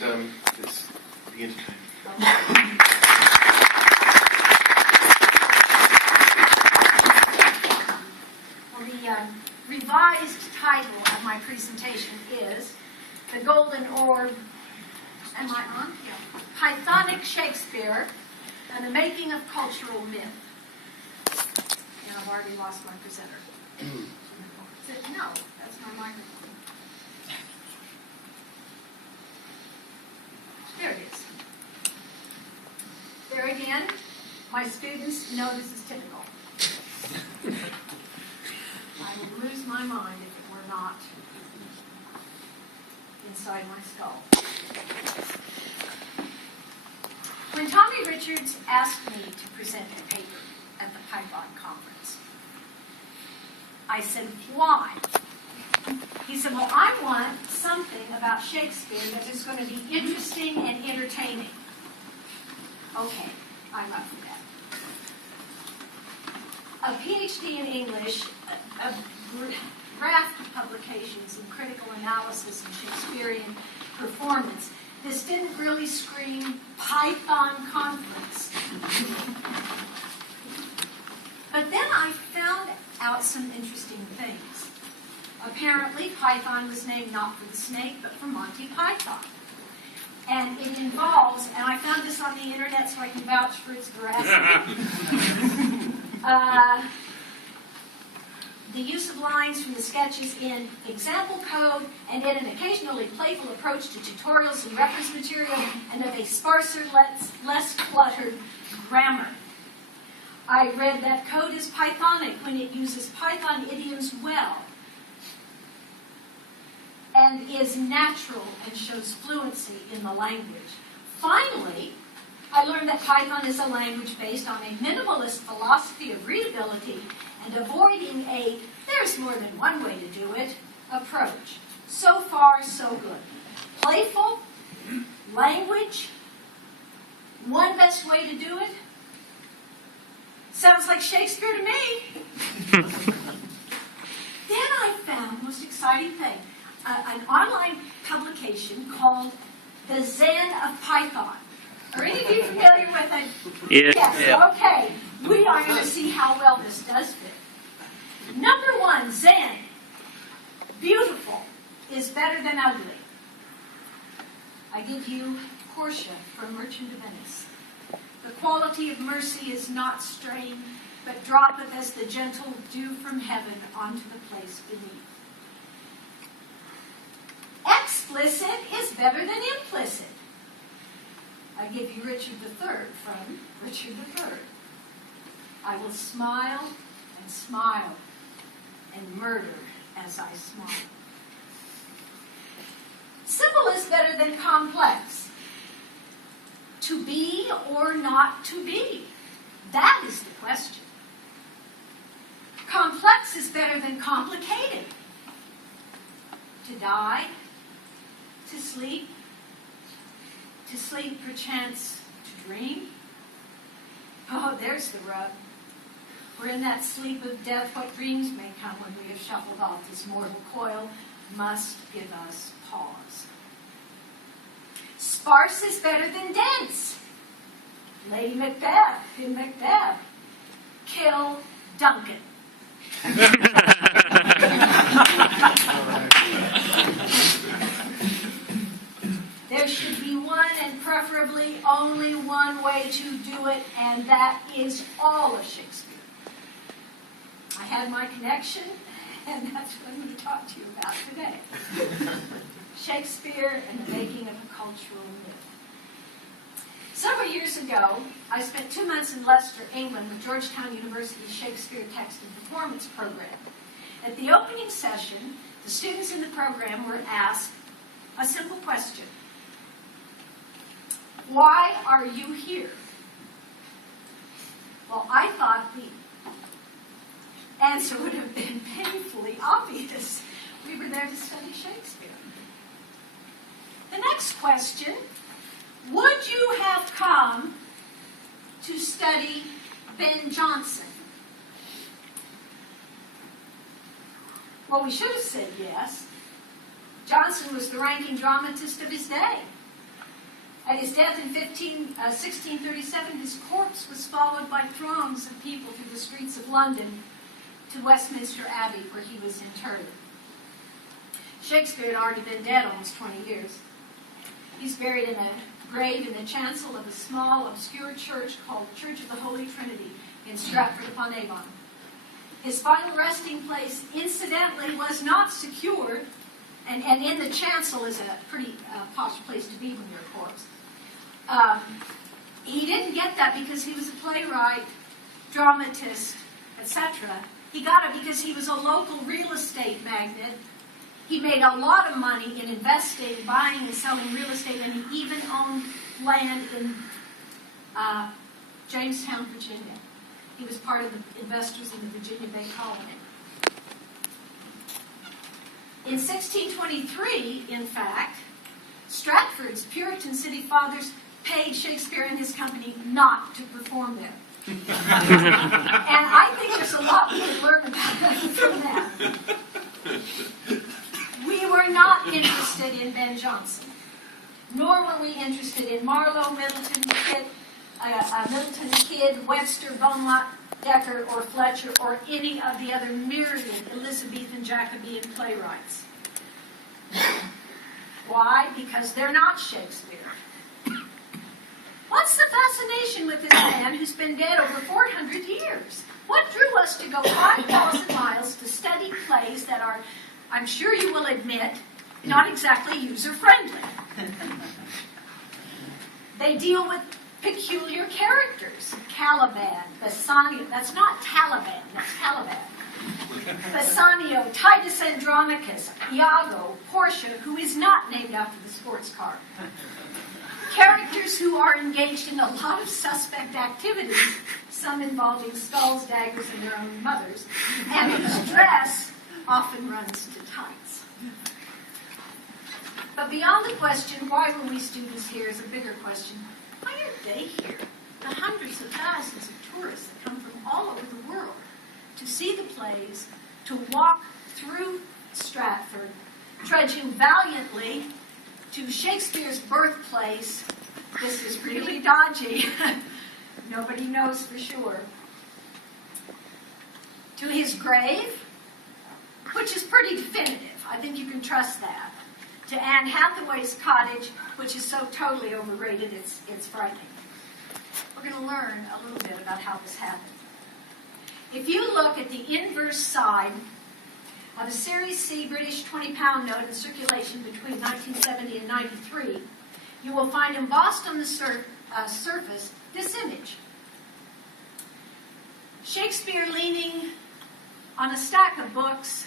let's begin to train. Well, the revised title of my presentation is The Golden Orb, am I on? Yeah. Pythonic Shakespeare and the Making of Cultural Myth. And I've already lost my presenter. No, that's my microphone. There it is. There again, my students know this is typical. I would lose my mind if it were not inside my skull. When Tommy Richards asked me to present a paper at the PyCon conference, I said, why? He said, well, I want something about Shakespeare that is going to be interesting and entertaining. Okay, I'm up for that. A PhD in English, a raft of publications in critical analysis and Shakespearean performance. This didn't really scream Python conference. But then I found out some interesting things. Apparently, Python was named not for the snake, but for Monty Python. And it involves, and I found this on the internet so I can vouch for its veracity, the use of lines from the sketches in example code and in an occasionally playful approach to tutorials and reference material, and of a sparser, less cluttered grammar. I read that code is Pythonic when it uses Python idioms well and is natural and shows fluency in the language. Finally, I learned that Python is a language based on a minimalist philosophy of readability and avoiding a there's more than one way to do it approach. So far, so good. Playful, language, one best way to do it. Sounds like Shakespeare to me. Then I found the most exciting thing, an online publication called The Zen of Python. Are any of you familiar with it? Yes. Yes. Okay. We are going to see how well this does fit. Number one, Zen. Beautiful is better than ugly. I give you Portia from Merchant of Venice. The quality of mercy is not strained, but droppeth as the gentle dew from heaven onto the place beneath. Explicit is better than implicit. I give you Richard III from Richard III. I will smile and smile and murder as I smile. Simple is better than complex. To be or not to be? That is the question. Complex is better than complicated. To die, to sleep perchance to dream. Oh, there's the rub. We're in that sleep of death. What dreams may come when we have shuffled off this mortal coil must give us pause. Sparse is better than dense. Lady Macbeth in Macbeth. Kill Duncan. There should be one and preferably only one way to do it, and that is all of Shakespeare. I had my connection, and that's what I'm going to talk to you about today. Shakespeare and the making of a cultural myth. Several years ago, I spent 2 months in Leicester, England, with Georgetown University's Shakespeare Text and Performance program. At the opening session, the students in the program were asked a simple question. Why are you here? Well, I thought the answer would have been painfully obvious. We were there to study Shakespeare. The next question, would you have come to study Ben Jonson? Well, we should have said yes. Jonson was the ranking dramatist of his day. At his death in 1637, his corpse was followed by throngs of people through the streets of London to Westminster Abbey, where he was interred. Shakespeare had already been dead almost 20 years. He's buried in a grave in the chancel of a small, obscure church called Church of the Holy Trinity in Stratford-upon-Avon. His final resting place, incidentally, was not secured, and in the chancel is a pretty posh place to be when you're a corpse. He didn't get that because he was a playwright, dramatist, etc. He got it because he was a local real estate magnate. He made a lot of money in investing, buying and selling real estate, and he even owned land in Jamestown, Virginia. He was part of the investors in the Virginia Bay Colony. In 1623, in fact, Stratford's Puritan city fathers paid Shakespeare and his company not to perform there. And I think there's a lot we can learn from that. We were not interested in Ben Jonson, nor were we interested in Marlowe, Middleton, Kidd, Webster, Beaumont, Dekker, or Fletcher, or any of the other myriad Elizabethan Jacobean playwrights. Why? Because they're not Shakespeare. What's the fascination with this man who's been dead over 400 years? What drew us to go 5,000 miles to study plays that are, I'm sure you will admit, not exactly user-friendly? They deal with peculiar characters. Caliban, Bassanio, that's not Taliban, that's Caliban. Bassanio, Titus Andronicus, Iago, Portia, who is not named after the sports car. Characters who are engaged in a lot of suspect activities, some involving skulls, daggers, and their own mothers, and whose dress often runs to tights. But beyond the question, why were we students here, is a bigger question. Why are they here? The hundreds of thousands of tourists that come from all over the world to see the plays, to walk through Stratford, trudging valiantly to Shakespeare's birthplace. This is really dodgy. Nobody knows for sure. To his grave, which is pretty definitive. I think you can trust that. To Anne Hathaway's cottage, which is so totally overrated, it's frightening. We're going to learn a little bit about how this happened. If you look at the inverse side of a Series C British 20-pound note in circulation between 1970 and 93, you will find embossed on the surface this image. Shakespeare leaning on a stack of books,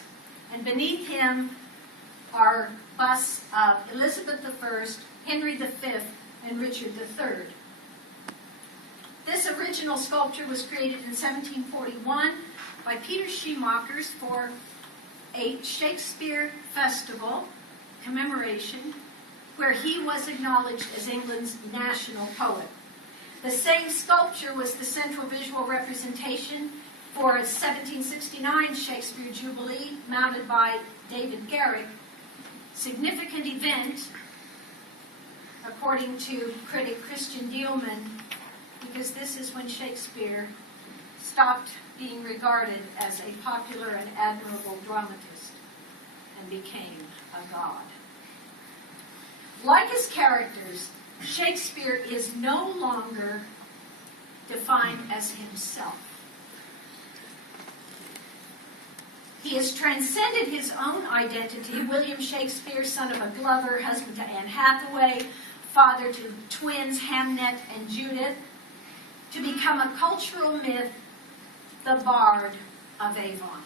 and beneath him are busts of Elizabeth I, Henry V, and Richard III. This original sculpture was created in 1741 by Peter Schumacher for a Shakespeare festival commemoration where he was acknowledged as England's national poet. The same sculpture was the central visual representation for a 1769 Shakespeare Jubilee mounted by David Garrick. Significant event, according to critic Christian Dielman, because this is when Shakespeare stopped being regarded as a popular and admirable dramatist and became a god. Like his characters, Shakespeare is no longer defined as himself. He has transcended his own identity, William Shakespeare, son of a Glover, husband to Anne Hathaway, father to twins Hamnet and Judith, to become a cultural myth, the Bard of Avon.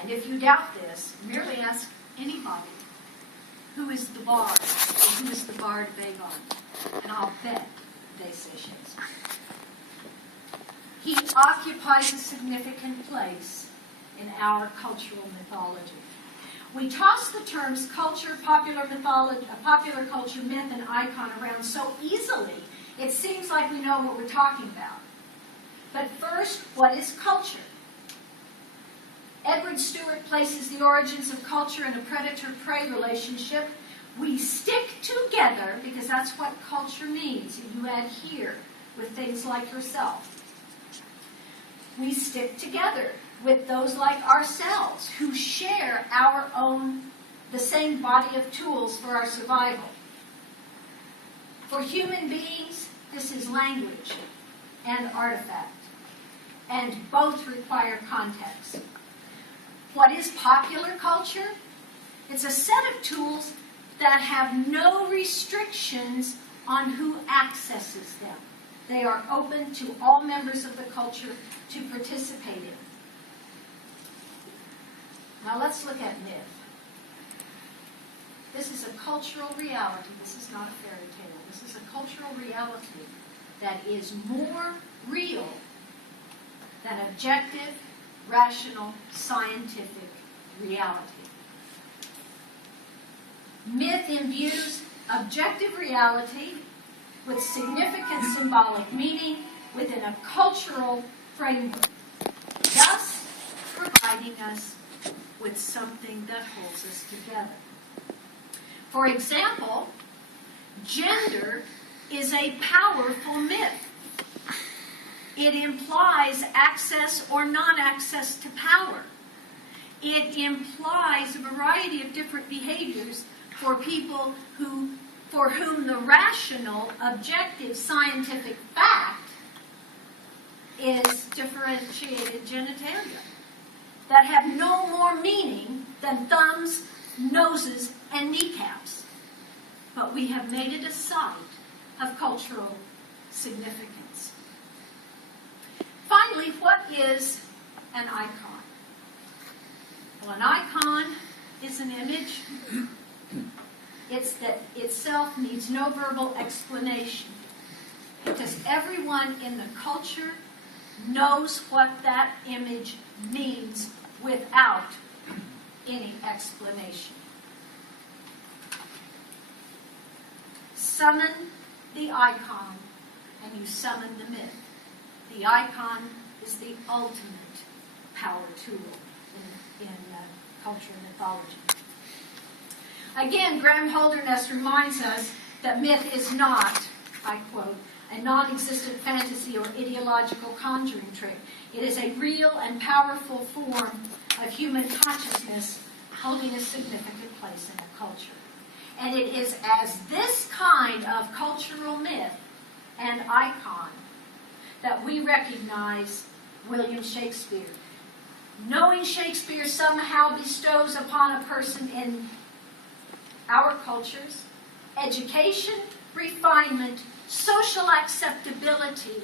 And if you doubt this, merely ask anybody, who is the Bard, or who is the Bard of Avon? And I'll bet they say Shakespeare. He occupies a significant place in our cultural mythology. We toss the terms culture, popular mythology, popular culture, myth, and icon around so easily, it seems like we know what we're talking about. But first, what is culture? Edward Stewart places the origins of culture in a predator-prey relationship. We stick together because because that's what culture means. You adhere with things like yourself. We stick together with those like ourselves who share the same body of tools for our survival. For human beings, this is language and artifact, and both require context. What is popular culture? It's a set of tools that have no restrictions on who accesses them. They are open to all members of the culture to participate in. Now let's look at myth. This is a cultural reality. This is not a fairy tale. This is a cultural reality that is more real than objective, rational, scientific reality. Myth imbues objective reality with significant symbolic meaning within a cultural framework, thus providing us with something that holds us together. For example, gender is a powerful myth. It implies access or non-access to power. It implies a variety of different behaviors for people for whom the rational, objective, scientific fact is differentiated genitalia that have no more meaning than thumbs, noses, and kneecaps. But we have made it a site of cultural significance. Finally, what is an icon? Well, an icon is an image. It's that itself needs no verbal explanation, because everyone in the culture knows what that image means without any explanation. Summon the icon, and you summon the myth. The icon is the ultimate power tool in culture and mythology. Again, Graham Holderness reminds us that myth is not, I quote, a non-existent fantasy or ideological conjuring trick. It is a real and powerful form of human consciousness holding a significant place in a culture. And it is as this kind of cultural myth and icon that we recognize William Shakespeare. Knowing Shakespeare somehow bestows upon a person in our cultures education, refinement, social acceptability,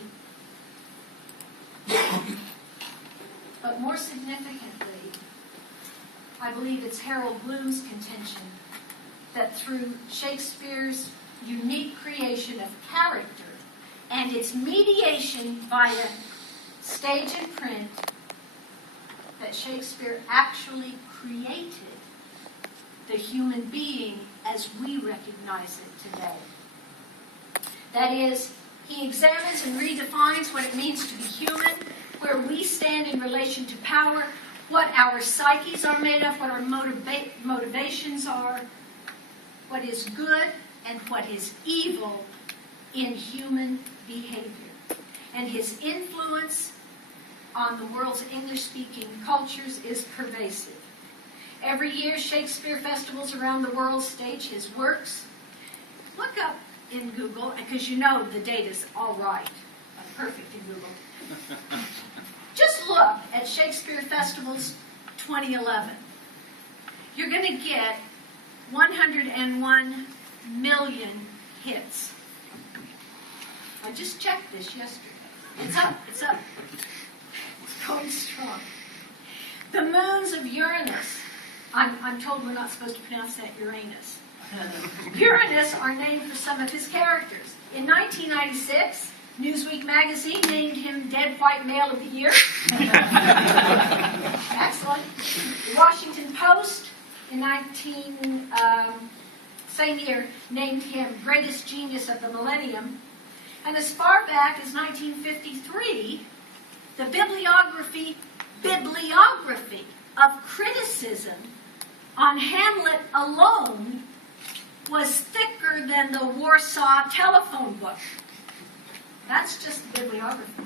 but more significantly, I believe it's Harold Bloom's contention that through Shakespeare's unique creation of character and its mediation via stage and print, that Shakespeare actually created the human being as we recognize it today. That is, he examines and redefines what it means to be human, where we stand in relation to power, what our psyches are made of, what our motivations are, what is good and what is evil in human behavior. And his influence on the world's English-speaking cultures is pervasive. Every year, Shakespeare festivals around the world stage his works. Look up in Google, because you know the data's all right. Perfect in Google. Just look at Shakespeare Festivals 2011. You're going to get 101 million hits. I just checked this yesterday. It's up. It's going strong. The moons of Uranus. I'm told we're not supposed to pronounce that Uranus. Uranus are named for some of his characters. In 1996, Newsweek magazine named him Dead White Male of the Year. Excellent. The Washington Post in same year named him Greatest Genius of the Millennium. And as far back as 1953, the bibliography of criticism on Hamlet alone was thicker than than the Warsaw telephone book. That's just the bibliography.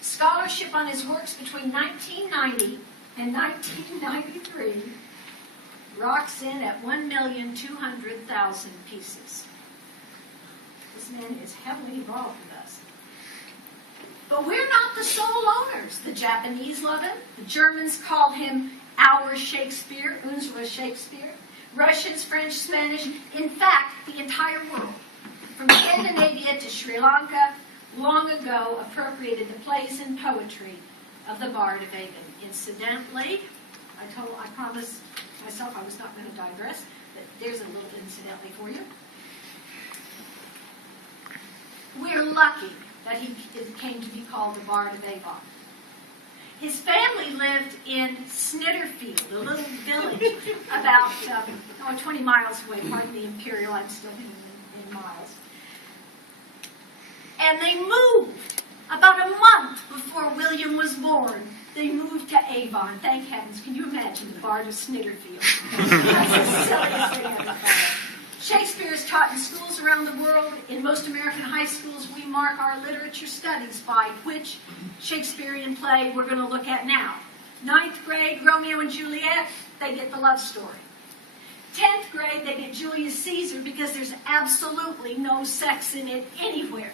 Scholarship on his works between 1990 and 1993 rocks in at 1,200,000 pieces. This man is heavily involved with us. But we're not the sole owners. The Japanese love him. The Germans call him our Shakespeare, unsere Shakespeare. Russians, French, Spanish, in fact, the entire world, from Scandinavia to Sri Lanka, long ago appropriated the plays and poetry of the Bard of Avon. Incidentally, I promised myself I was not going to digress, but there's a little incidentally for you. We're lucky that he came to be called the Bard of Avon. His family lived in Snitterfield, a little village about 20 miles away. Pardon the imperial, I'm still thinking in miles. And they moved about a month before William was born. They moved to Avon. Thank heavens. Can you imagine the Bard of Snitterfield? That's the silliest thing ever thought. Shakespeare is taught in schools around the world. In most American high schools, we mark our literature studies by which Shakespearean play we're going to look at now. 9th grade, Romeo and Juliet, they get the love story. 10th grade, they get Julius Caesar because there's absolutely no sex in it anywhere.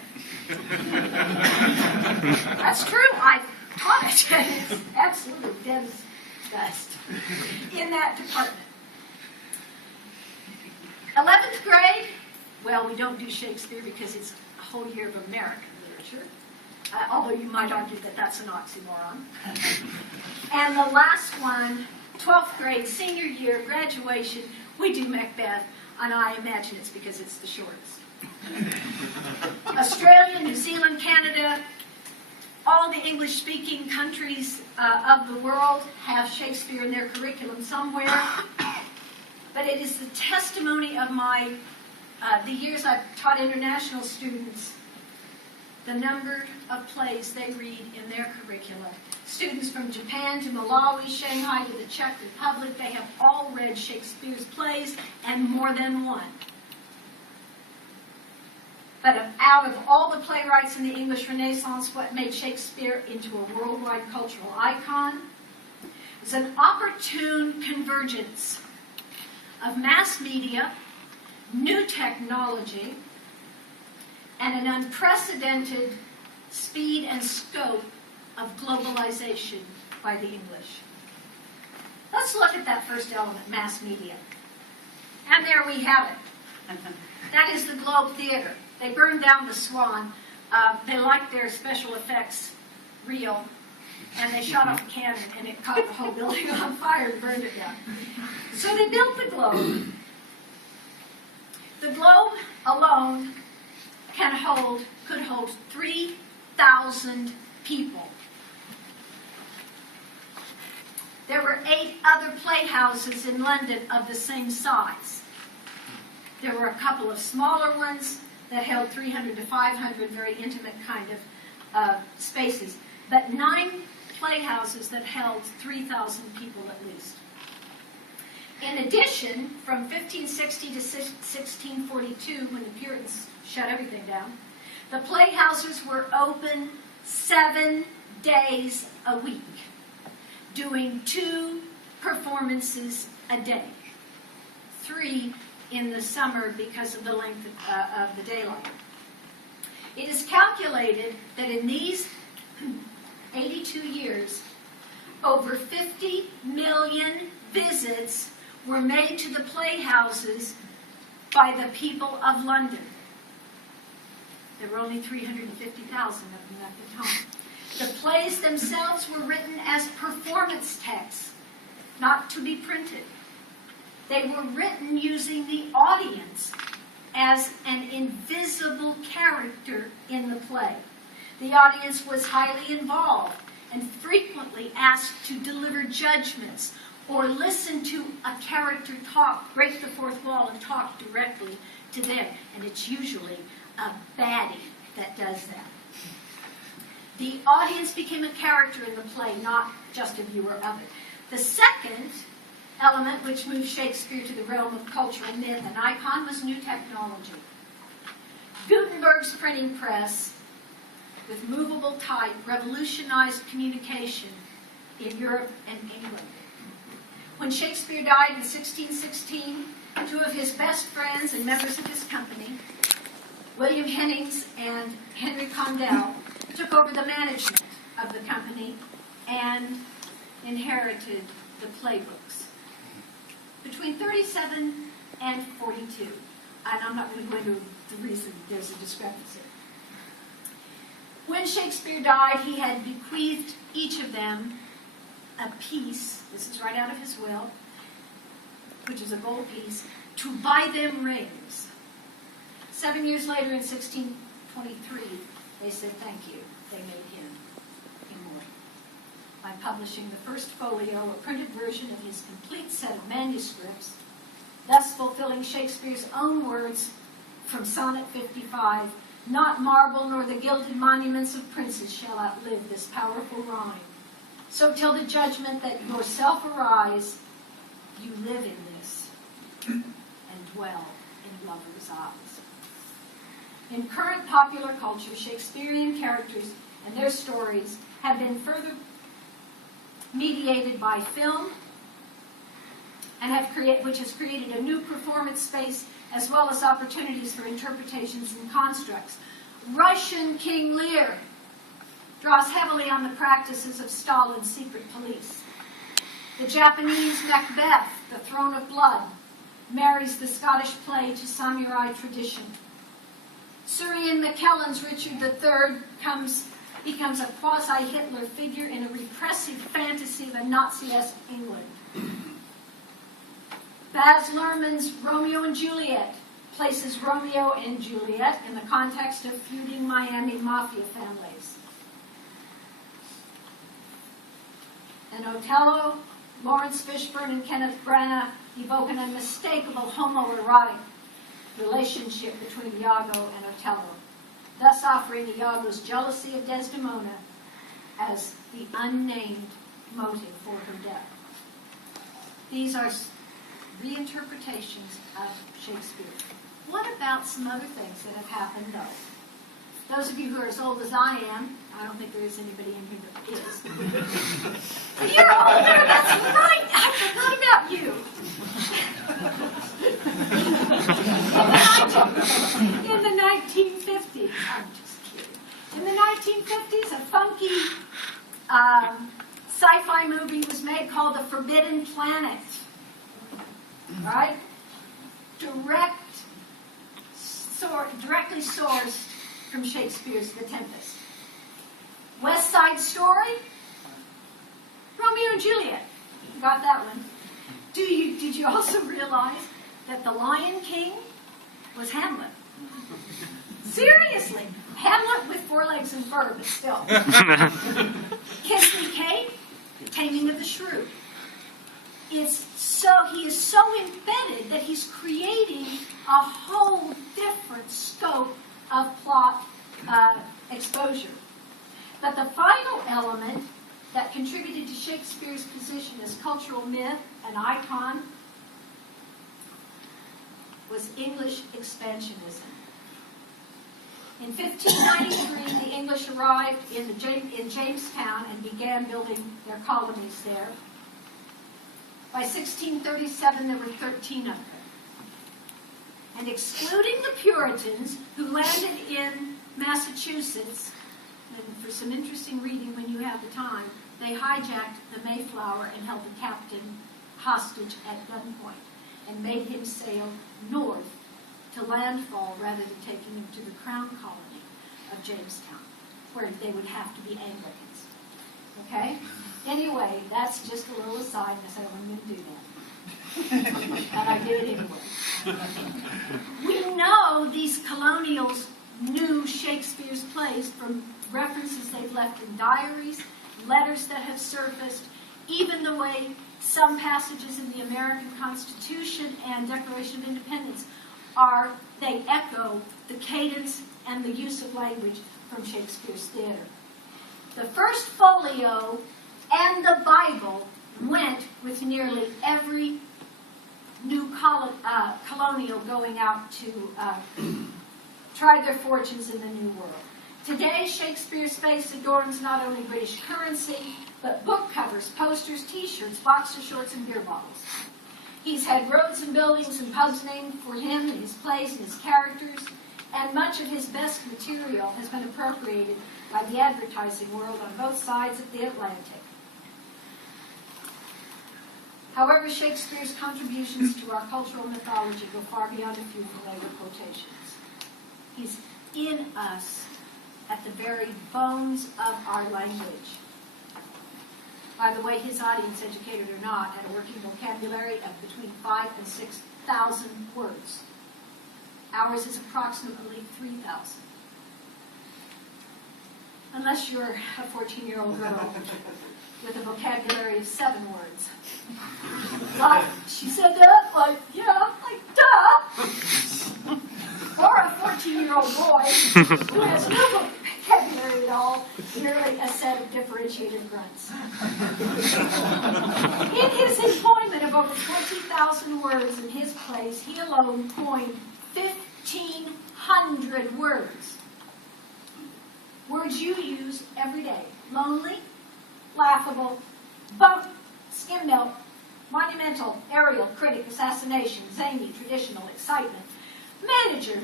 That's true. I've taught it, and it's absolutely dead as dust in that department. 11th grade, well, we don't do Shakespeare because it's a whole year of American literature, although you might argue that that's an oxymoron. And the last one, 12th grade, senior year, graduation, we do Macbeth, and I imagine it's because it's the shortest. Australia, New Zealand, Canada, all the English-speaking countries of the world have Shakespeare in their curriculum somewhere. But it is the testimony of the years I've taught international students, the number of plays they read in their curricula. Students from Japan to Malawi, Shanghai to the Czech Republic, they have all read Shakespeare's plays and more than one. But out of all the playwrights in the English Renaissance, what made Shakespeare into a worldwide cultural icon was an opportune convergence of mass media, new technology, and an unprecedented speed and scope of globalization by the English. Let's look at that first element, mass media. And there we have it. That is the Globe Theater. They burned down the Swan. They liked their special effects real, and they shot off a cannon, and it caught the whole building on fire and burned it down. So they built the Globe. The Globe alone could hold 3,000 people. There were 8 other playhouses in London of the same size. There were a couple of smaller ones that held 300 to 500, very intimate kind of spaces. But 9 playhouses that held 3,000 people at least. In addition, from 1560 to 1642, when the Puritans shut everything down, the playhouses were open 7 days a week, doing 2 performances a day, 3 in the summer because of the length of the daylight. It is calculated that in these 82 years, over 50 million visits were made to the playhouses by the people of London. There were only 350,000 of them at the time. The plays themselves were written as performance texts, not to be printed. They were written using the audience as an invisible character in the play. The audience was highly involved and frequently asked to deliver judgments or listen to a character talk, break the fourth wall and talk directly to them. And it's usually a baddie that does that. The audience became a character in the play, not just a viewer of it. The second element which moved Shakespeare to the realm of cultural myth and icon was new technology. Gutenberg's printing press with movable type revolutionized communication in Europe and England. When Shakespeare died in 1616, two of his best friends and members of his company, William Hennings and Henry Condell, took over the management of the company and inherited the playbooks. Between 37 and 42, and I'm not going to go into the reason there's a discrepancy. When Shakespeare died, he had bequeathed each of them a piece, this is right out of his will, which is a gold piece, to buy them rings. 7 years later, in 1623, they said thank you. They made him immortal by publishing the first folio, a printed version of his complete set of manuscripts, thus fulfilling Shakespeare's own words from Sonnet 55, "Not marble nor the gilded monuments of princes shall outlive this powerful rhyme. So till the judgment that yourself arise, you live in this and dwell in lovers' eyes." In current popular culture, Shakespearean characters and their stories have been further mediated by film, and which has created a new performance space as well as opportunities for interpretations and constructs. Russian King Lear draws heavily on the practices of Stalin's secret police. The Japanese Macbeth, The Throne of Blood, marries the Scottish play to samurai tradition. Syrian McKellen's Richard III becomes a quasi-Hitler figure in a repressive fantasy of a Nazi-esque England. Baz Luhrmann's Romeo and Juliet places Romeo and Juliet in the context of feuding Miami mafia families. In Othello, Lawrence Fishburne and Kenneth Branagh evoke an unmistakable homoerotic relationship between Iago and Othello, thus offering Iago's jealousy of Desdemona as the unnamed motive for her death. These are reinterpretations of Shakespeare. What about some other things that have happened, though? Those of you who are as old as I am, I don't think there is anybody in here that is. You're older, that's right! I forgot about you. In the 1950s, I'm just kidding. In the 1950s, a funky sci-fi movie was made called The Forbidden Planet. Right? Directly sourced from Shakespeare's The Tempest. West Side Story, Romeo and Juliet. You got that one. Did you also realize that the Lion King was Hamlet? Seriously, Hamlet with 4 legs and fur, but still. Kiss Me Kate, Taming of the Shrew. He is so embedded that he's creating a whole different scope of plot exposure. But the final element that contributed to Shakespeare's position as cultural myth and icon was English expansionism. In 1593, the English arrived in Jamestown and began building their colonies there. By 1637, there were 13 of them. And excluding the Puritans, who landed in Massachusetts, and for some interesting reading when you have the time, they hijacked the Mayflower and held the captain hostage at gunpoint and made him sail north to landfall rather than taking him to the crown colony of Jamestown, where they would have to be Anglicans. Okay? Anyway, that's just a little aside, and I said I wasn't going to do that. And I did it anyway. We know these colonials knew Shakespeare's plays from references they've left in diaries, letters that have surfaced, even the way some passages in the American Constitution and Declaration of Independence they echo the cadence and the use of language from Shakespeare's theater. The first folio and the Bible went with nearly every new colonial going out to try their fortunes in the New World. Today, Shakespeare's face adorns not only British currency, but book covers, posters, T-shirts, boxer shorts, and beer bottles. He's had roads and buildings and pubs named for him and his plays and his characters, and much of his best material has been appropriated by the advertising world on both sides of the Atlantic. However, Shakespeare's contributions to our cultural mythology go far beyond a few familiar quotations. He's in us at the very bones of our language. By the way, his audience, educated or not, had a working vocabulary of between 5,000 and 6,000 words. Ours is approximately 3,000. Unless you're a 14-year-old girl with a vocabulary of 7 words. Like, she said that, like, yeah, like, duh. Or a 14-year-old boy who has no vocabulary at all, merely a set of differentiated grunts. In his employment of over 20,000 words in his plays, he alone coined 1,500 words. Words you use every day. Lonely, laughable, bump, skim milk, monumental, aerial, critic, assassination, zany, traditional, excitement, manager,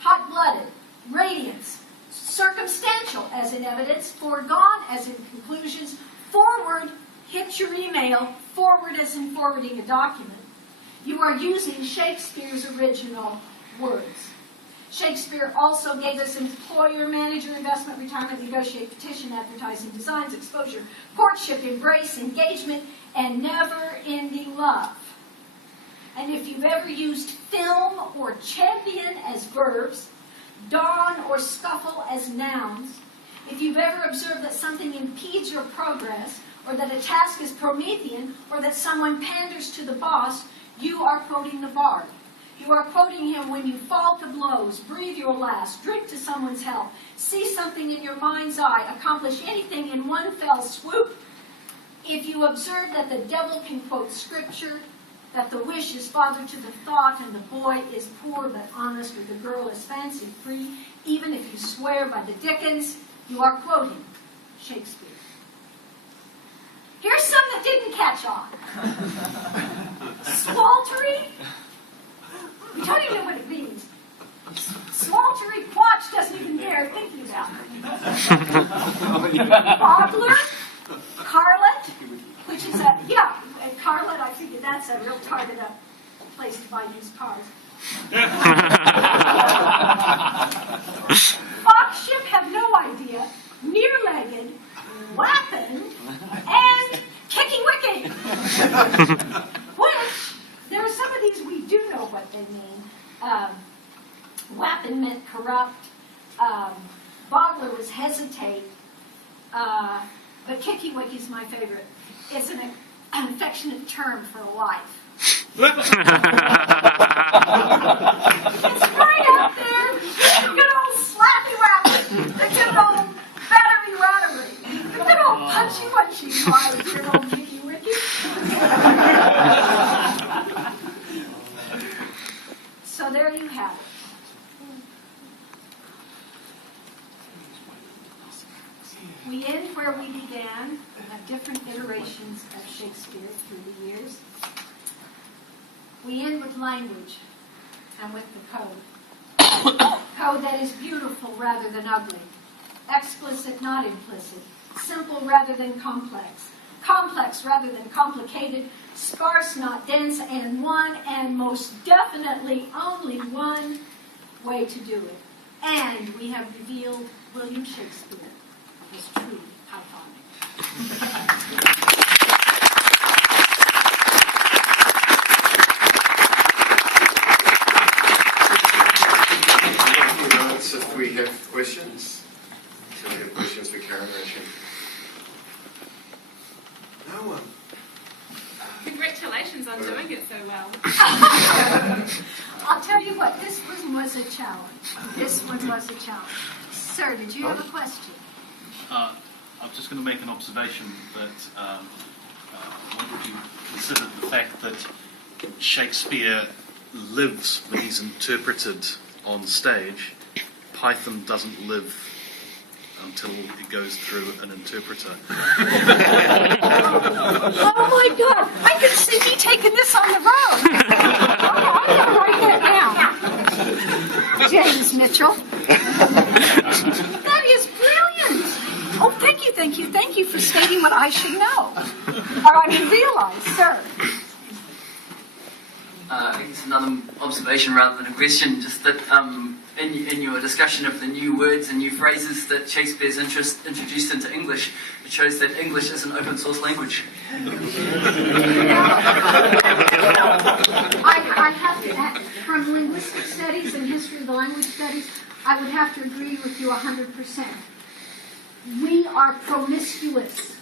hot-blooded, radiance, circumstantial as in evidence, foregone as in conclusions, forward, hit your email, forward as in forwarding a document. You are using Shakespeare's original words. Shakespeare also gave us employer, manager, investment, retirement, negotiate, petition, advertising, designs, exposure, courtship, embrace, engagement, and never-ending love. And if you've ever used film or champion as verbs, dawn or scuffle as nouns, if you've ever observed that something impedes your progress, or that a task is Promethean, or that someone panders to the boss, you are quoting the bard. You are quoting him when you fall to blows, breathe your last, drink to someone's health, see something in your mind's eye, accomplish anything in one fell swoop. If you observe that the devil can quote scripture, that the wish is father to the thought, and the boy is poor but honest, or the girl is fancy-free, even if you swear by the Dickens, you are quoting Shakespeare. Here's some that didn't catch on. Swaltery? We don't even know what it means. Swaltery Quatch doesn't even dare thinking about it. Boggler? Carlet? Which is a, yeah, at Carlet, I figured that's a real target up place to buy used cars. Foxship, have no idea. Near-legged, Wappin, and Kicky-Wicky. Which, there are some of these we do know what they mean. Wappin meant corrupt. Boggler was hesitate. But Kicky-Wicky's my favorite. It's an affectionate term for a wife. It's right out there. The good old slappy rappy. The good old battery rattery. The good old punchy punchy my dear old Kicky-Wicky. So there you have it. We end where we began. We have different iterations of Shakespeare through the years. We end with language and with the code. Code that is beautiful rather than ugly. Explicit, not implicit. Simple rather than complex. Complex rather than complicated. Sparse, not dense. And one, and most definitely only one way to do it. And we have revealed William Shakespeare is truly Pythonic. If we have questions, so we have questions for Karen Rachel. No one. Congratulations on doing it so well. I'll tell you what, this one was a challenge. This one was a challenge. Sir, did you have a question? I'm just going to make an observation that what would you consider the fact that Shakespeare lives when he's interpreted on stage? Python doesn't live until it goes through an interpreter. Oh my God! I can see me taking this on the road. Oh, I'm gonna write that down. James Mitchell. That is brilliant. Oh, thank you for stating what I should know, or I mean realize, sir. I guess another observation rather than a question, just that in your discussion of the new words and new phrases that Shakespeare's introduced into English, it shows that English is an open source language. I have to, from linguistic studies and history of the language studies, I would have to agree with you 100%. We are promiscuous.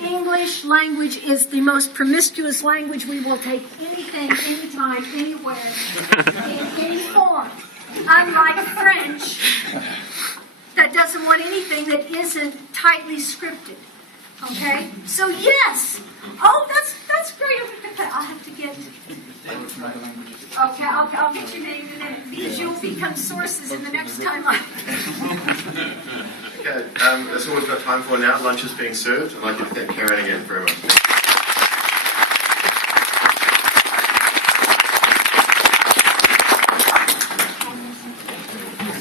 English language is the most promiscuous language. We will take anything, anytime, anywhere, in any form. Unlike French, that doesn't want anything that isn't tightly scripted. Okay? So yes. Oh, that's great. I'll have to get. Okay, I'll get your name in a minute because you'll become sources in the next time Okay, that's all we've got time for now. Lunch is being served. I'd like to thank Karen again very much.